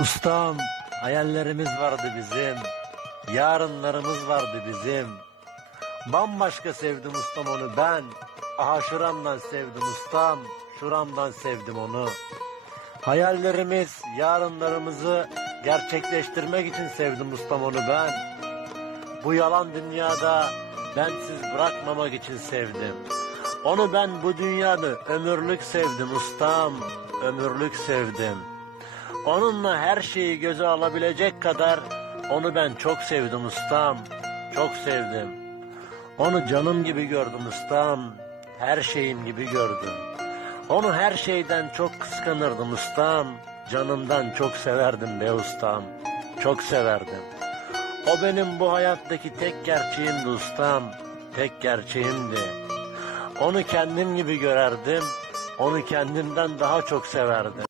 Ustam, hayallerimiz vardı bizim. Yarınlarımız vardı bizim. Bambaşka sevdim ustam onu ben. Aha şuramdan sevdim ustam. Şuramdan sevdim onu. Hayallerimiz, yarınlarımızı gerçekleştirmek için sevdim ustam onu ben. Bu yalan dünyada bensiz bırakmamak için sevdim. Onu ben bu dünyada ömürlük sevdim ustam. Ömürlük sevdim. Onunla her şeyi göze alabilecek kadar onu ben çok sevdim ustam. Çok sevdim. Onu canım gibi gördüm ustam. Her şeyim gibi gördüm. Onu her şeyden çok kıskanırdım ustam. Canımdan çok severdim be ustam. Çok severdim. O benim bu hayattaki tek gerçeğimdi ustam. Tek gerçeğimdi. Onu kendim gibi görerdim. Onu kendimden daha çok severdim.